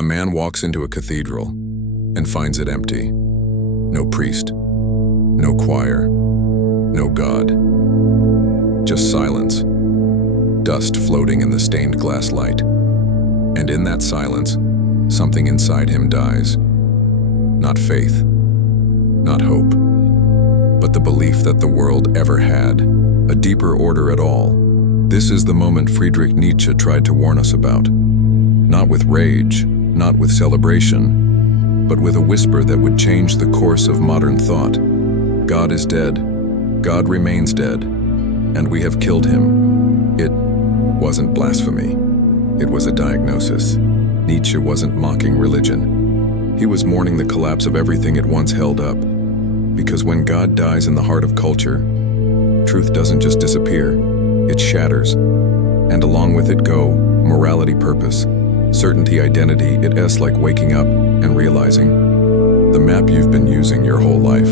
A man walks into a cathedral and finds it empty. No priest, no choir, no God. Just silence, dust floating in the stained glass light. And in that silence, something inside him dies. Not faith, not hope, but the belief that the world ever had a deeper order at all. This is the moment Friedrich Nietzsche tried to warn us about. Not with rage, not with celebration, but with a whisper that would change the course of modern thought. God is dead, God remains dead, and we have killed him. It wasn't blasphemy, it was a diagnosis. Nietzsche wasn't mocking religion. He was mourning the collapse of everything it once held up. Because when God dies in the heart of culture, truth doesn't just disappear, it shatters. And along with it go morality, purpose, certainty, identity. It's like waking up and realizing the map you've been using your whole life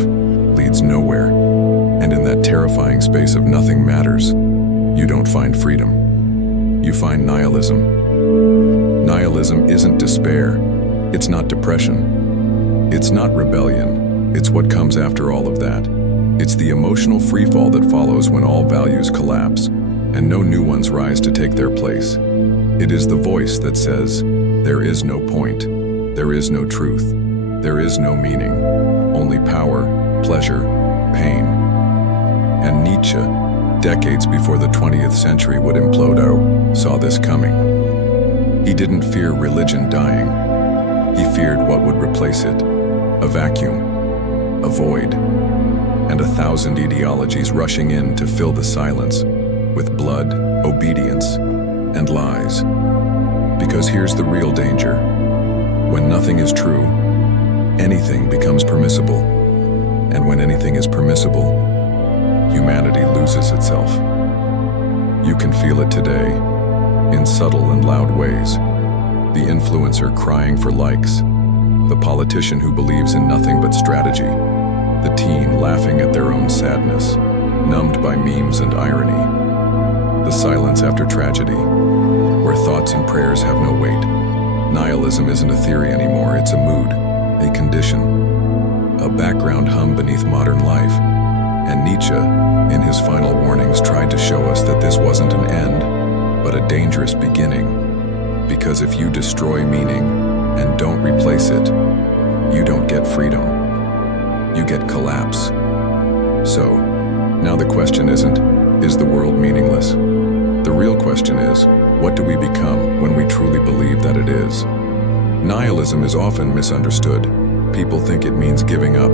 leads nowhere. And in that terrifying space of nothing matters, you don't find freedom. You find nihilism. Nihilism isn't despair. It's not depression. It's not rebellion. It's what comes after all of that. It's the emotional freefall that follows when all values collapse and no new ones rise to take their place. It is the voice that says, there is no point, there is no truth, there is no meaning, only power, pleasure, pain. And Nietzsche, decades before the 20th century would implode, saw this coming. He didn't fear religion dying. He feared what would replace it, a vacuum, a void, and 1,000 ideologies rushing in to fill the silence with blood, obedience, and lies. Because here's the real danger. When nothing is true, anything becomes permissible. And when anything is permissible, humanity loses itself. You can feel it today, in subtle and loud ways. The influencer crying for likes, the politician who believes in nothing but strategy, the teen laughing at their own sadness, numbed by memes and irony, the silence after tragedy, where thoughts and prayers have no weight. Nihilism isn't a theory anymore, it's a mood, a condition, a background hum beneath modern life. And Nietzsche, in his final warnings, tried to show us that this wasn't an end, but a dangerous beginning. Because if you destroy meaning and don't replace it, you don't get freedom. You get collapse. So, now the question isn't, is the world meaningless? The real question is, what do we become when we truly believe that it is? Nihilism is often misunderstood. People think it means giving up,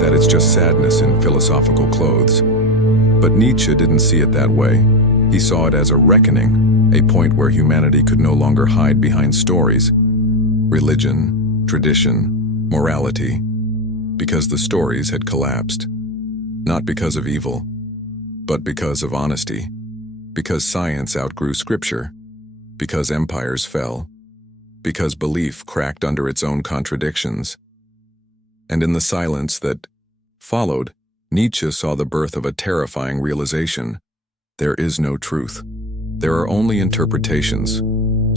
that it's just sadness in philosophical clothes. But Nietzsche didn't see it that way. He saw it as a reckoning, a point where humanity could no longer hide behind stories, religion, tradition, morality, because the stories had collapsed. Not because of evil, but because of honesty, because science outgrew scripture, because empires fell, because belief cracked under its own contradictions. And in the silence that followed, Nietzsche saw the birth of a terrifying realization. There is no truth. There are only interpretations.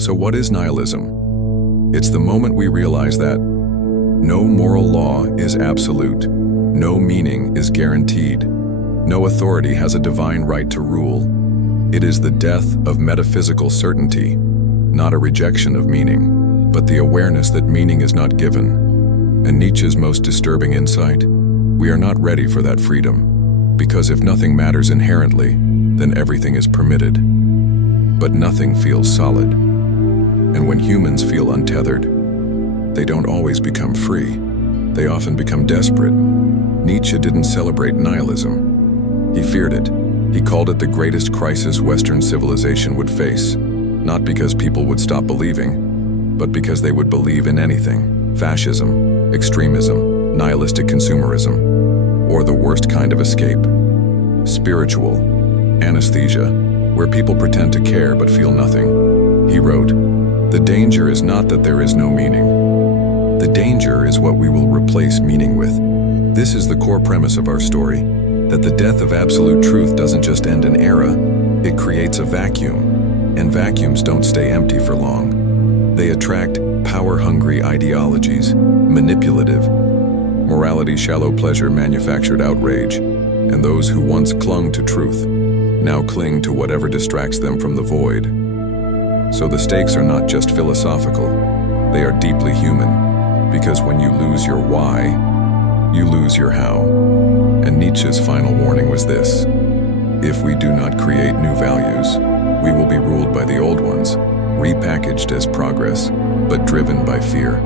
So what is nihilism? It's the moment we realize that no moral law is absolute, no meaning is guaranteed, no authority has a divine right to rule. It is the death of metaphysical certainty, not a rejection of meaning, but the awareness that meaning is not given. And Nietzsche's most disturbing insight? We are not ready for that freedom, because if nothing matters inherently, then everything is permitted. But nothing feels solid. And when humans feel untethered, they don't always become free. They often become desperate. Nietzsche didn't celebrate nihilism. He feared it. He called it the greatest crisis Western civilization would face, not because people would stop believing, but because they would believe in anything. Fascism, extremism, nihilistic consumerism, or the worst kind of escape. Spiritual, anesthesia, where people pretend to care but feel nothing. He wrote, "The danger is not that there is no meaning. The danger is what we will replace meaning with." This is the core premise of our story, that the death of absolute truth doesn't just end an era, it creates a vacuum, and vacuums don't stay empty for long. They attract power-hungry ideologies, manipulative, morality, shallow pleasure, manufactured outrage, and those who once clung to truth now cling to whatever distracts them from the void. So the stakes are not just philosophical, they are deeply human, because when you lose your why, you lose your how. And Nietzsche's final warning was this: if we do not create new values, we will be ruled by the old ones, repackaged as progress, but driven by fear.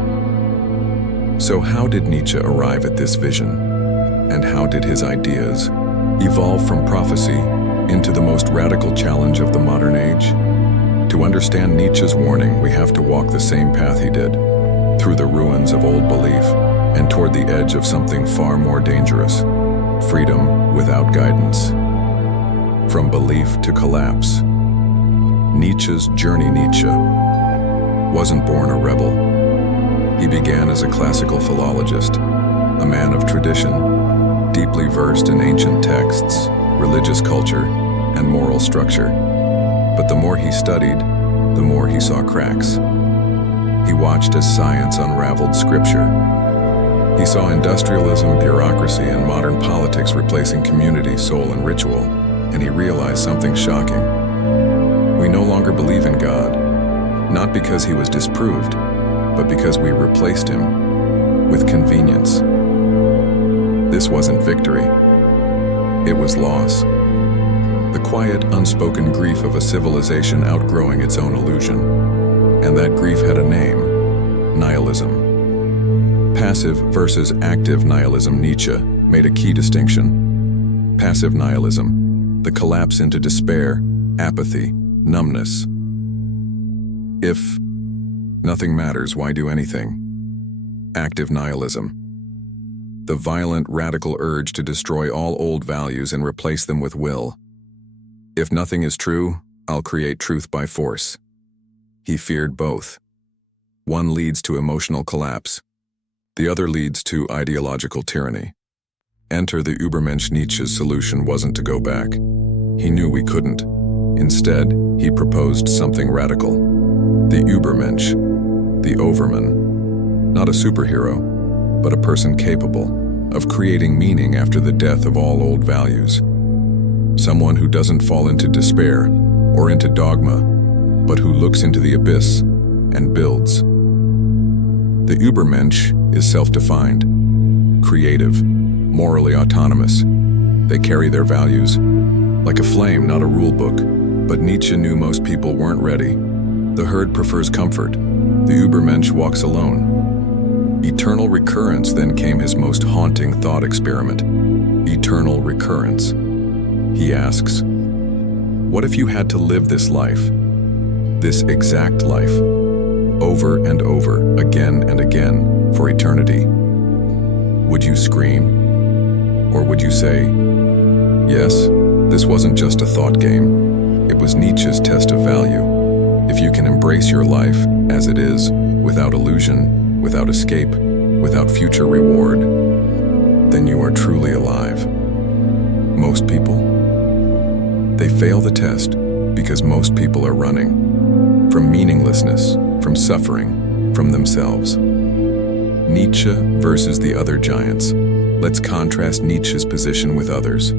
So how did Nietzsche arrive at this vision? And how did his ideas evolve from prophecy into the most radical challenge of the modern age? To understand Nietzsche's warning, we have to walk the same path he did, through the ruins of old belief and toward the edge of something far more dangerous: freedom without guidance. From belief to collapse. Nietzsche's journey. Nietzsche wasn't born a rebel. He began as a classical philologist, a man of tradition, deeply versed in ancient texts, religious culture, and moral structure. But the more he studied, the more he saw cracks. He watched as science unraveled scripture. He saw industrialism, bureaucracy, and modern politics replacing community, soul, and ritual, and he realized something shocking. We no longer believe in God, not because he was disproved, but because we replaced him with convenience. This wasn't victory. It was loss. The quiet, unspoken grief of a civilization outgrowing its own illusion. And that grief had a name: nihilism. Passive versus active nihilism. Nietzsche made a key distinction. Passive nihilism, the collapse into despair, apathy, numbness. If nothing matters, why do anything? Active nihilism, the violent, radical urge to destroy all old values and replace them with will. If nothing is true, I'll create truth by force. He feared both. One leads to emotional collapse. The other leads to ideological tyranny. Enter the Übermensch. Nietzsche's solution wasn't to go back. He knew we couldn't. Instead, he proposed something radical. The Übermensch, the overman. Not a superhero, but a person capable of creating meaning after the death of all old values. Someone who doesn't fall into despair or into dogma, but who looks into the abyss and builds. The Übermensch is self-defined, creative, morally autonomous. They carry their values like a flame, not a rule book. But Nietzsche knew most people weren't ready. The herd prefers comfort. The Übermensch walks alone. Eternal recurrence. Then came his most haunting thought experiment. Eternal recurrence. He asks, what if you had to live this life, this exact life, over and over, again and again, for eternity? Would you scream? Or would you say, yes, this wasn't just a thought game. It was Nietzsche's test of value. If you can embrace your life as it is, without illusion, without escape, without future reward, then you are truly alive. Most people, they fail the test because most people are running from meaninglessness, from suffering, from themselves. Nietzsche versus the other giants. Let's contrast Nietzsche's position with others.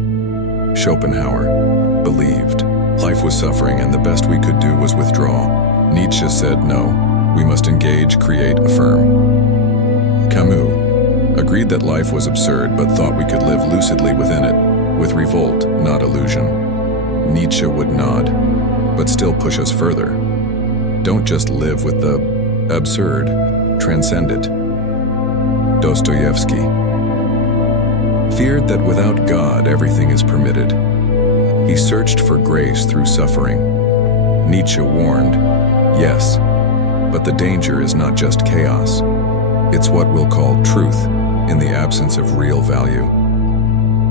Schopenhauer believed life was suffering and the best we could do was withdraw. Nietzsche said no, we must engage, create, affirm. Camus agreed that life was absurd but thought we could live lucidly within it, with revolt, not illusion. Nietzsche would nod, but still push us further. Don't just live with the absurd, transcend it. Dostoevsky feared that without God everything is permitted. He searched for grace through suffering. Nietzsche warned, yes, but the danger is not just chaos. It's what we'll call truth in the absence of real value.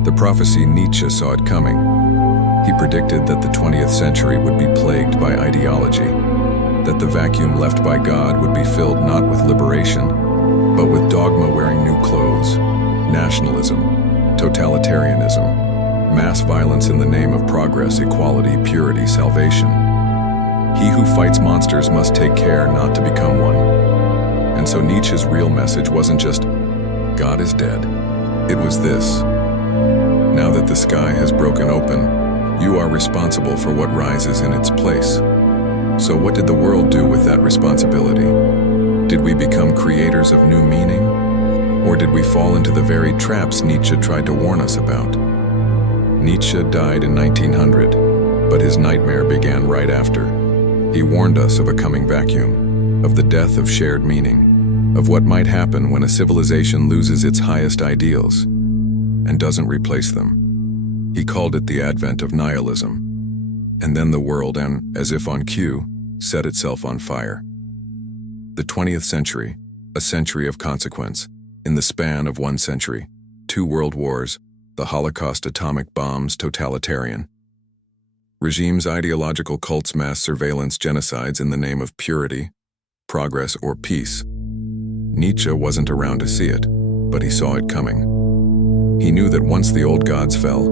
The prophecy. Nietzsche saw it coming. He predicted that the 20th century would be plagued by ideology, that the vacuum left by God would be filled not with liberation, but with dogma wearing new clothes, nationalism, totalitarianism, mass violence in the name of progress, equality, purity, salvation. He who fights monsters must take care not to become one. And so Nietzsche's real message wasn't just, God is dead. It was this: now that the sky has broken open, you are responsible for what rises in its place. So what did the world do with that responsibility? Did we become creators of new meaning? Or did we fall into the very traps Nietzsche tried to warn us about? Nietzsche died in 1900, but his nightmare began right after. He warned us of a coming vacuum, of the death of shared meaning, of what might happen when a civilization loses its highest ideals and doesn't replace them. He called it the advent of nihilism. And then the world, and as if on cue, set itself on fire. The 20th century, a century of consequence. In the span of 1 century, 2 world wars, the Holocaust, atomic bombs, totalitarian regimes, ideological cults, mass surveillance, genocides in the name of purity, progress, or peace. Nietzsche wasn't around to see it, but he saw it coming. He knew that once the old gods fell,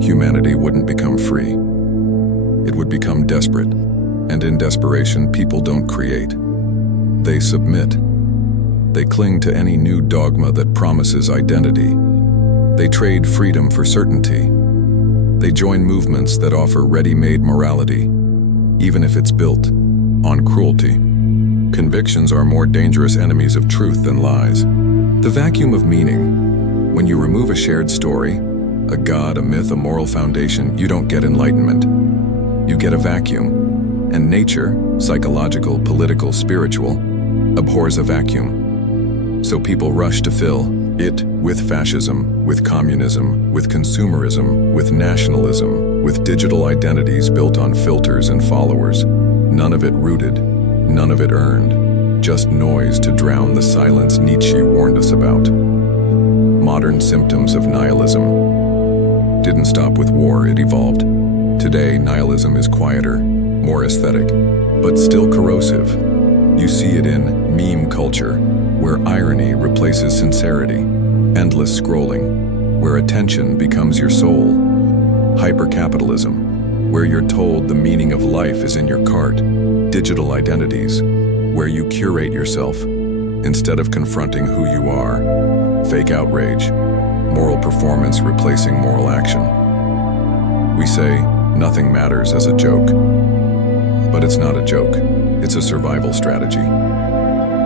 humanity wouldn't become free. It would become desperate, and in desperation, people don't create. They submit. They cling to any new dogma that promises identity. They trade freedom for certainty. They join movements that offer ready-made morality, even if it's built on cruelty. Convictions are more dangerous enemies of truth than lies. The vacuum of meaning. When you remove a shared story, a god, a myth, a moral foundation, you don't get enlightenment. You get a vacuum. And nature, psychological, political, spiritual, abhors a vacuum. So people rush to fill it with fascism, with communism, with consumerism, with nationalism, with digital identities built on filters and followers. None of it rooted, none of it earned, just noise to drown the silence Nietzsche warned us about. Modern symptoms of nihilism didn't stop with war, it evolved. Today, nihilism is quieter, more aesthetic, but still corrosive. You see it in meme culture, where irony replaces sincerity, endless scrolling, where attention becomes your soul, hypercapitalism, where you're told the meaning of life is in your cart, digital identities, where you curate yourself instead of confronting who you are, fake outrage, moral performance replacing moral action. We say nothing matters as a joke, but it's not a joke, it's a survival strategy.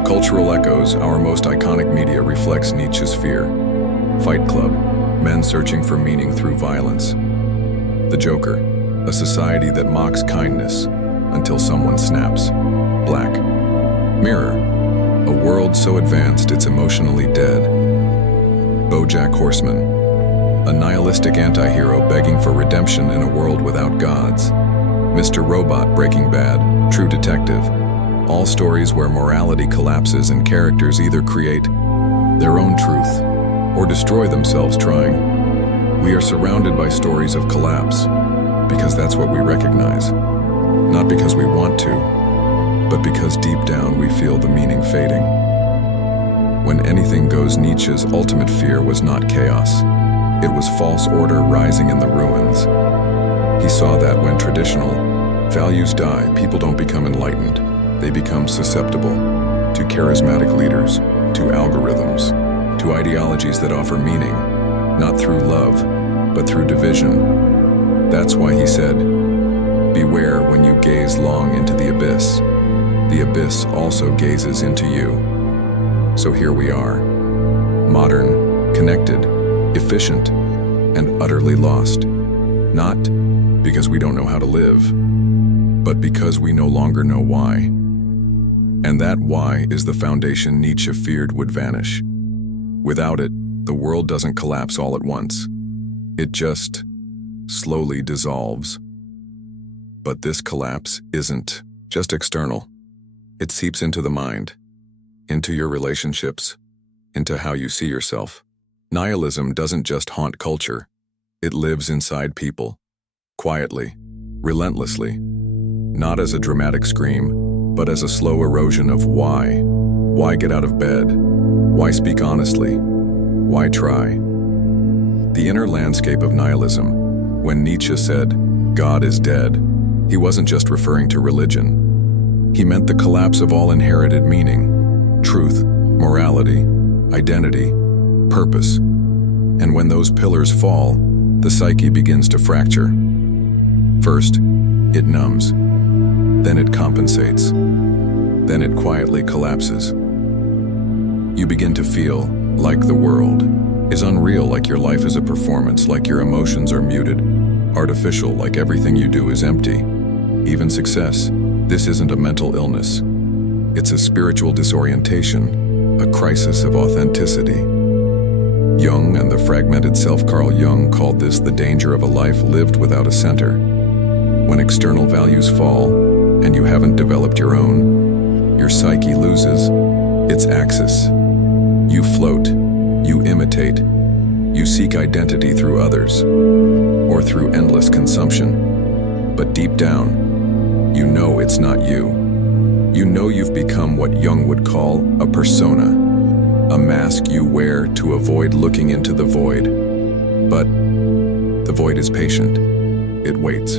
Cultural echoes, our most iconic media reflects Nietzsche's fear. Fight Club, men searching for meaning through violence. The Joker, a society that mocks kindness until someone snaps. Black Mirror, a world so advanced it's emotionally dead. BoJack Horseman, a nihilistic anti-hero begging for redemption in a world without gods. Mr. Robot, Breaking Bad, True Detective, all stories where morality collapses and characters either create their own truth or destroy themselves trying. We are surrounded by stories of collapse because that's what we recognize. Not because we want to, but because deep down we feel the meaning fading. When anything goes, Nietzsche's ultimate fear was not chaos. It was false order rising in the ruins. He saw that when traditional values die, people don't become enlightened. They become susceptible to charismatic leaders, to algorithms, to ideologies that offer meaning, not through love, but through division. That's why he said, "Beware when you gaze long into the abyss. The abyss also gazes into you." So here we are, modern, connected, efficient, and utterly lost. Not because we don't know how to live, but because we no longer know why. And that why is the foundation Nietzsche feared would vanish. Without it, the world doesn't collapse all at once. It just slowly dissolves. But this collapse isn't just external. It seeps into the mind, into your relationships, into how you see yourself. Nihilism doesn't just haunt culture. It lives inside people, quietly, relentlessly, not as a dramatic scream, but as a slow erosion of why. Why get out of bed? Why speak honestly? Why try? The inner landscape of nihilism. When Nietzsche said, "God is dead," he wasn't just referring to religion. He meant the collapse of all inherited meaning. truth, morality, identity, purpose. And when those pillars fall, the psyche begins to fracture. First, it numbs. Then it compensates. Then it quietly collapses. You begin to feel like the world is unreal, like your life is a performance, like your emotions are muted, artificial, like everything you do is empty. Even success. This isn't a mental illness. It's a spiritual disorientation, a crisis of authenticity. Jung and the fragmented self. Carl Jung called this the danger of a life lived without a center. When external values fall and you haven't developed your own, your psyche loses its axis. You float, you imitate, you seek identity through others or through endless consumption. But deep down, you know it's not you. You know you've become what Jung would call a persona, a mask you wear to avoid looking into the void. But the void is patient. It waits.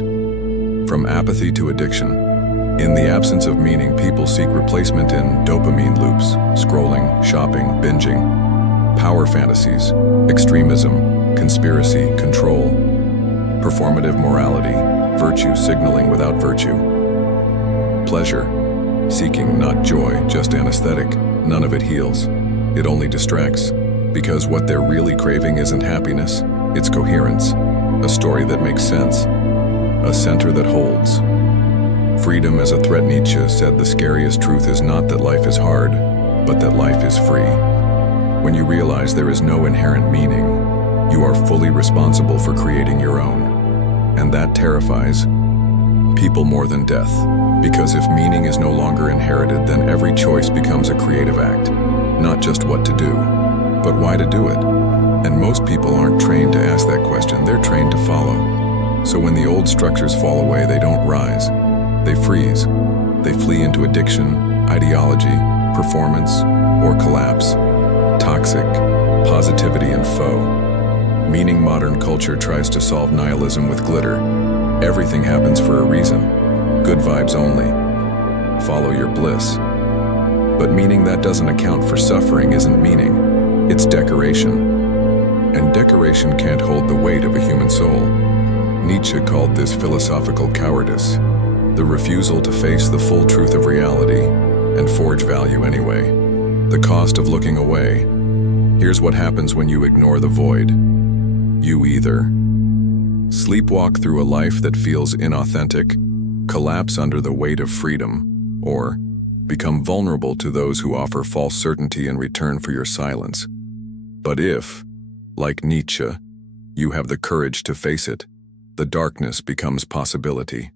From apathy to addiction, in the absence of meaning, people seek replacement in dopamine loops, scrolling, shopping, binging, power fantasies, extremism, conspiracy, control, performative morality, virtue signaling without virtue, pleasure, seeking not joy, just anesthetic. None of it heals. It only distracts, because what they're really craving isn't happiness, it's coherence, a story that makes sense, a center that holds. Freedom as a threat. Nietzsche said the scariest truth is not that life is hard, but that life is free. When you realize there is no inherent meaning, you are fully responsible for creating your own. And that terrifies people more than death. Because if meaning is no longer inherited, then every choice becomes a creative act. Not just what to do, but why to do it. And most people aren't trained to ask that question, they're trained to follow. So when the old structures fall away, they don't rise, they freeze. They flee into addiction, ideology, performance, or collapse. Toxic, positivity, and foe. Meaning. Modern culture tries to solve nihilism with glitter. Everything happens for a reason. Good vibes only. Follow your bliss. But meaning that doesn't account for suffering isn't meaning. It's decoration. And decoration can't hold the weight of a human soul. Nietzsche called this philosophical cowardice, the refusal to face the full truth of reality and forge value anyway. The cost of looking away. Here's what happens when you ignore the void. You either sleepwalk through a life that feels inauthentic, collapse under the weight of freedom, or become vulnerable to those who offer false certainty in return for your silence. But if, like Nietzsche, you have the courage to face it, the darkness becomes possibility.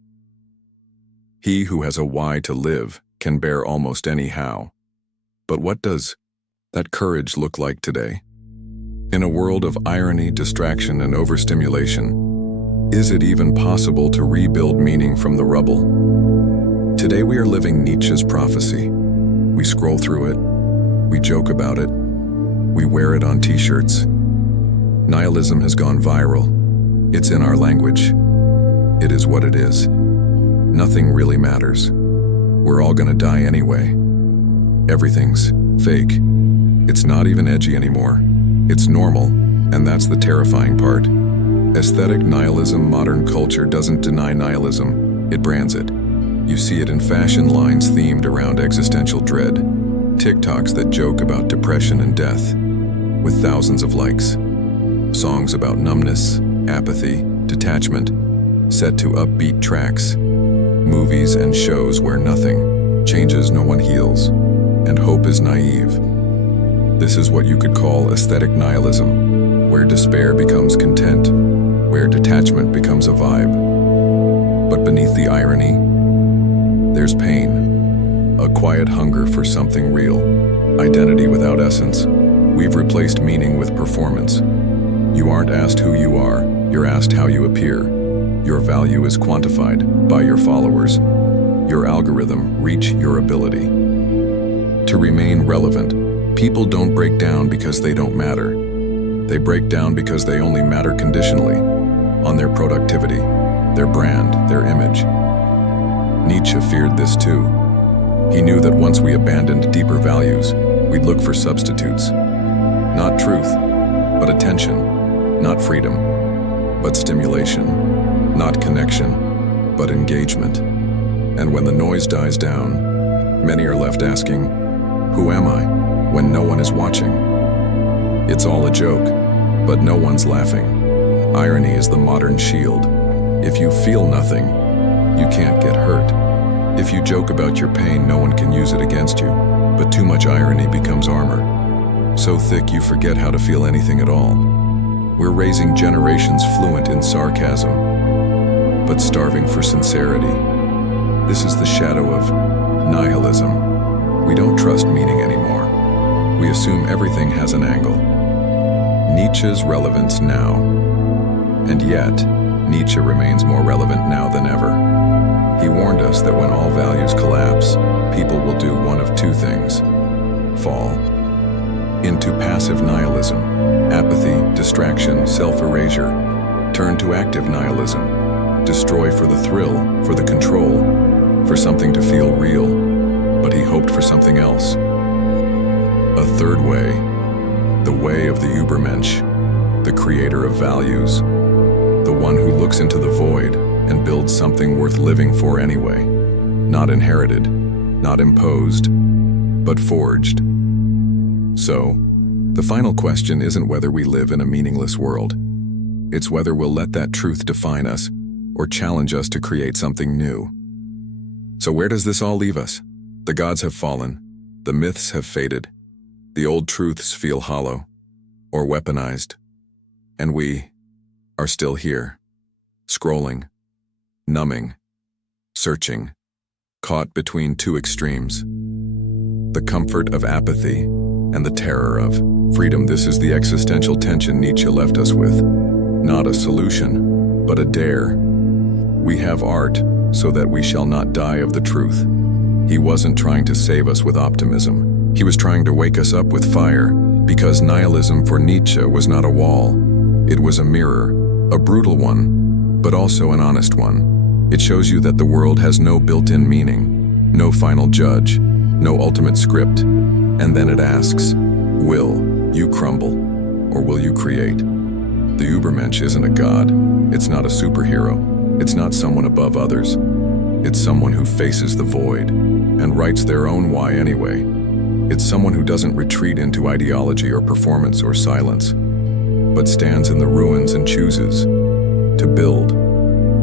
He who has a why to live can bear almost any how. But what does that courage look like today? In a world of irony, distraction, and overstimulation, is it even possible to rebuild meaning from the rubble? Today we are living Nietzsche's prophecy. We scroll through it, we joke about it, we wear it on t-shirts. Nihilism has gone viral. It's in our language. It is what it is. Nothing really matters. We're all gonna die anyway. Everything's fake. It's not even edgy anymore. It's normal, and that's the terrifying part. Aesthetic nihilism. Modern culture doesn't deny nihilism, it brands it. You see it in fashion lines themed around existential dread, TikToks that joke about depression and death, with thousands of likes, songs about numbness, apathy, detachment, set to upbeat tracks, movies and shows where nothing changes, no one heals, and hope is naive. This is what you could call aesthetic nihilism, where despair becomes content, where detachment becomes a vibe. But beneath the irony, there's pain, a quiet hunger for something real, identity without essence. We've replaced meaning with performance. You aren't asked who you are, you're asked how you appear. Your value is quantified by your followers. Your algorithm reach your ability. To remain relevant, people don't break down because they don't matter. They break down because they only matter conditionally, on their productivity, their brand, their image. Nietzsche feared this too. He knew that once we abandoned deeper values, we'd look for substitutes. Not truth, but attention. Not freedom, but stimulation. Not connection, but engagement. And when the noise dies down, many are left asking, "Who am I?" when no one is watching. It's all a joke, but no one's laughing. Irony is the modern shield. If you feel nothing, you can't get hurt. If you joke about your pain, no one can use it against you, but too much irony becomes armor. So thick you forget how to feel anything at all. We're raising generations fluent in sarcasm, but starving for sincerity. This is the shadow of nihilism. We don't trust meaning anymore. We assume everything has an angle. Nietzsche's relevance now. And yet, Nietzsche remains more relevant now than ever. He warned us that when all values collapse, people will do one of two things: fall into passive nihilism, apathy, distraction, self-erasure, turn to active nihilism, destroy for the thrill, for the control, for something to feel real, but he hoped for something else. A third way, the way of the Übermensch, the creator of values, the one who looks into the void and builds something worth living for anyway, not inherited, not imposed, but forged. So, the final question isn't whether we live in a meaningless world. It's whether we'll let that truth define us or challenge us to create something new. So where does this all leave us? The gods have fallen, the myths have faded, the old truths feel hollow or weaponized, and we are still here, scrolling, numbing, searching, caught between two extremes. The comfort of apathy and the terror of freedom. This is the existential tension Nietzsche left us with. Not a solution, but a dare. We have art so that we shall not die of the truth. He wasn't trying to save us with optimism. He was trying to wake us up with fire, because nihilism for Nietzsche was not a wall. It was a mirror, a brutal one, but also an honest one. It shows you that the world has no built-in meaning, no final judge, no ultimate script. And then it asks, will you crumble, or will you create? The Übermensch isn't a god. It's not a superhero. It's not someone above others. It's someone who faces the void and writes their own why anyway. It's someone who doesn't retreat into ideology or performance or silence, but stands in the ruins and chooses to build,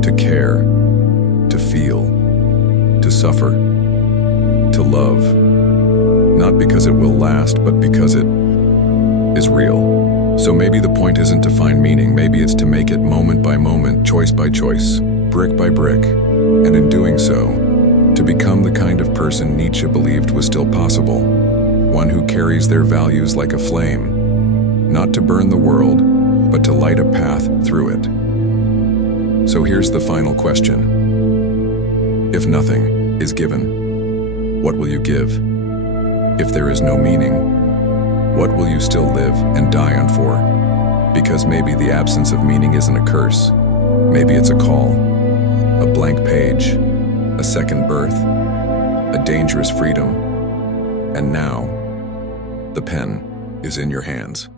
to care, to feel, to suffer, to love. Not because it will last, but because it is real. So maybe the point isn't to find meaning, maybe it's to make it moment by moment, choice by choice, brick by brick, and in doing so, to become the kind of person Nietzsche believed was still possible, one who carries their values like a flame, not to burn the world, but to light a path through it. So here's the final question. If nothing is given, what will you give? If there is no meaning, what will you still live and die on for? Because maybe the absence of meaning isn't a curse. Maybe it's a call, a blank page, a second birth, a dangerous freedom. And now, the pen is in your hands.